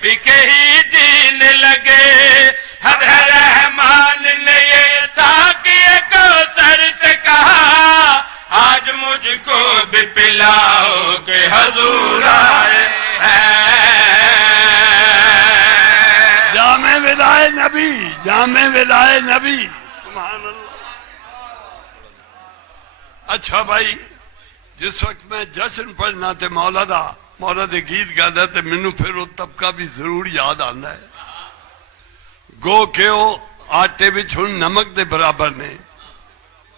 پی کے ہی جینے لگے. حضرت رحمان نے یہ ساقی کوثر سے کہا آج مجھ کو بھی پلاؤ کہ حضور آئے ہیں. جامع وداع نبی، جامع وداع نبی. سبحان اللہ. اچھا بھائی، جس وقت میں جشن پڑھنا تے مولا دے گیت گانا تے مینوں پھر وہ طبقہ بھی ضرور یاد آنا ہے. گو کہ وہ آٹے وچ ہن نمک دے برابر نے.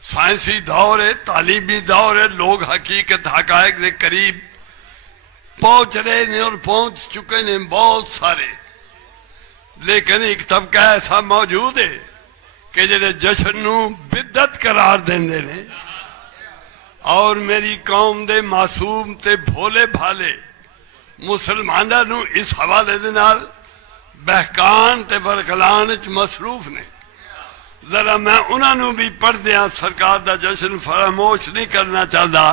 سائنسی دور ہے، تعلیمی دور ہے، لوگ حقیقت حقائق دے قریب پہنچ رہے ہیں اور پہنچ چکے ہیں بہت سارے. لیکن ایک طبقہ ایسا موجود ہے کہ جنہیں جشن نو بدعت قرار دیندے نے. اور میری قوم دے معصوم تے بھولے بھالے مسلمانہ نو اس حوالے دے نال بہکان تے ورگلان وچ مصروف نے. ذرا میں انہاں نو بھی پڑھ دیاں، سرکار دا جشن فراموش نہیں کرنا چاہتا.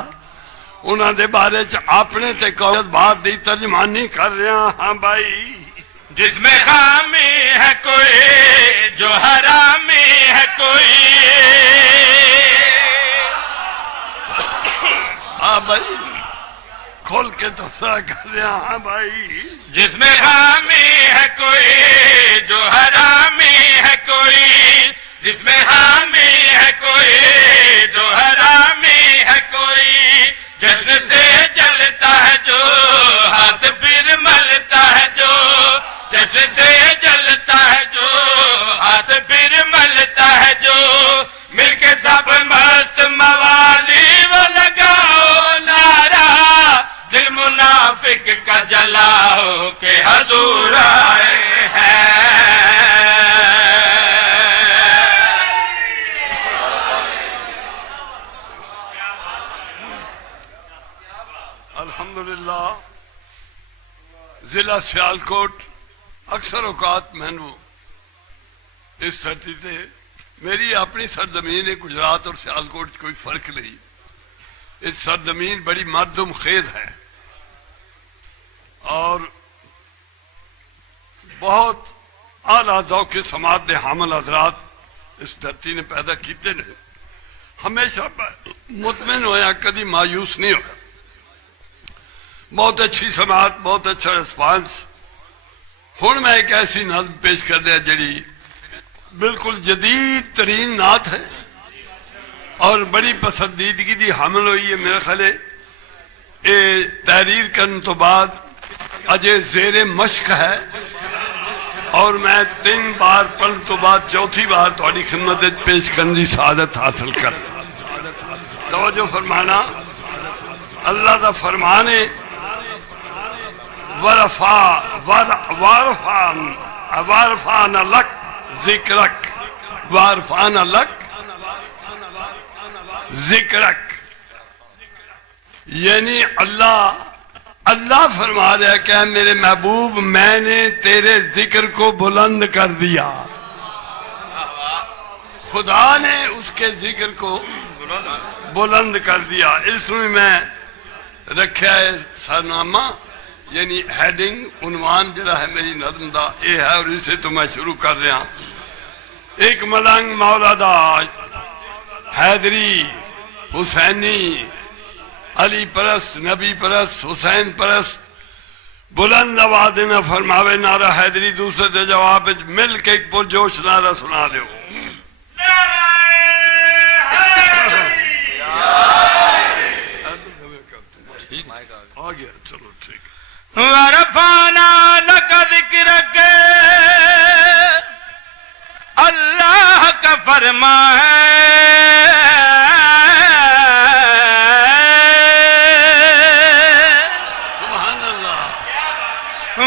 انہاں دے بارے چ اپنے تے قوم بات دی ترجمانی کر رہا ہاں بھائی. جس میں خامی ہے کوئی جو حرامی ہے کوئی. ہاں بھائی کھول کے تفسیر کر رہا ہاں بھائی. جس میں خامی ہے کوئی جو حرامی ہے کوئی. جس میں حامی ہے کوئی جو حرامی ہے کوئی. جشن سے جلتا ہے جو ہاتھ پھر ملتا ہے جو. جشن سے جلتا ہے جو ہاتھ پھر ملتا ہے جو. مل کے سب مست موالی وہ لگاؤ نعرہ دل منافق کا جلاؤ کہ حضور آئے ہیں. الحمدللہ ضلع سیالکوٹ اکثر اوقات میں نے اس دھرتی سے میری اپنی سرزمین ہے گجرات اور سیالکوٹ کوئی فرق نہیں. اس سرزمین بڑی مردم خیز ہے اور بہت اعلیٰ ذوق سماعت دے حامل حضرات اس دھرتی نے پیدا کیتے نے. ہمیشہ مطمئن ہویا، کدی مایوس نہیں ہویا. بہت اچھی سماعت، بہت اچھا ریسپانس. ہن میں ایک ایسی نظم پیش کر دیا جڑی بالکل جدید ترین نعت ہے اور بڑی پسندیدگی دی حامل ہوئی ہے. میرے خیال یہ تحریر کرنے تو بعد اجے زیر مشق ہے اور میں 3 بار پڑھنے تو بعد چوتھی بار تہاڈی خدمت وچ پیش کرنے دی سعادت حاصل کر. توجہ فرمانا، اللہ دا فرمان ہے وارفعن لک ذکرک. وارفعن لک ذکرک یعنی اللہ فرما رہا کہ اے میرے محبوب میں نے تیرے ذکر کو بلند کر دیا. خدا نے اس کے ذکر کو بلند کر دیا. اس میں میں رکھا ہے سرنامہ یعنی ہیڈنگ، عنوان جڑا ہے میری نظم دا یہ ہے اور اسے تو میں شروع کر رہا. ایک ملنگ مولا دا حیدری حسینی علی پرست نبی پرست حسین پرست بلند آواز میں فرماوے نعرہ حیدری. دوسرے دے جواب مل کے ایک پرجوش نعرہ سنا دیو. آ گیا چلو ٹھیک. ورفعنا لک ذکرک اللہ کا فرما ہے. سبحان اللہ.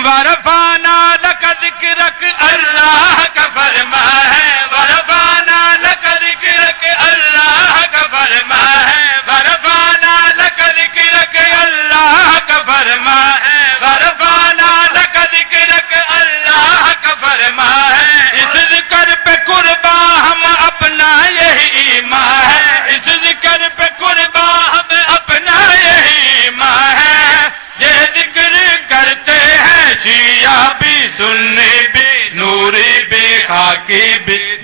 ورفعنا لک ذکرک اللہ کا فرما ہے. ورفعنا لک ذکرک اللہ کا فرما ہے. ورفعنا لک ذکرک اللہ کا فرما ہے. ورفعنا لک ذکرک اللہ کا فرما ہے. اس ذکر پہ قربا ہم اپنا یہی ایمان ہے. اس ذکر پہ قربا ہم اپنا یہی ایمان ہے. یہ ذکر کرتے ہیں شیعہ بھی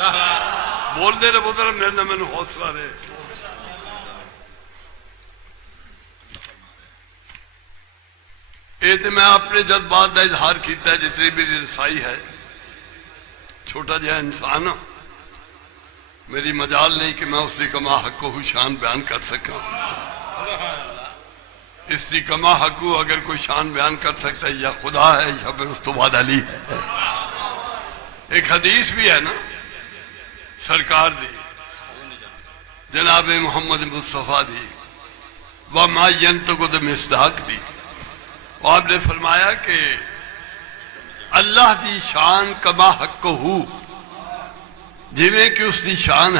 بول دے رہے پتر میرے نہ میں حوصلہ رہے. یہ تو میں اپنے جذبات کا اظہار کیتا ہے جتنی میری رسائی ہے. چھوٹا جہا انسان ہوں, میری مجال نہیں کہ میں اس کی کما حق و شان بیان کر سکا. اس کی کما حق اگر کوئی شان بیان کر سکتا ہے یا خدا ہے یا پھر اس تو بعد علی ہے. ایک حدیث بھی ہے نا سرکار دی, جناب محمد مصطفیٰ دی, وَمَا يَنْتَقُ مِصْدَاق دی. آپ نے فرمایا کہ اللہ دی شان کما حق ہو, جویں کہ اس دی شان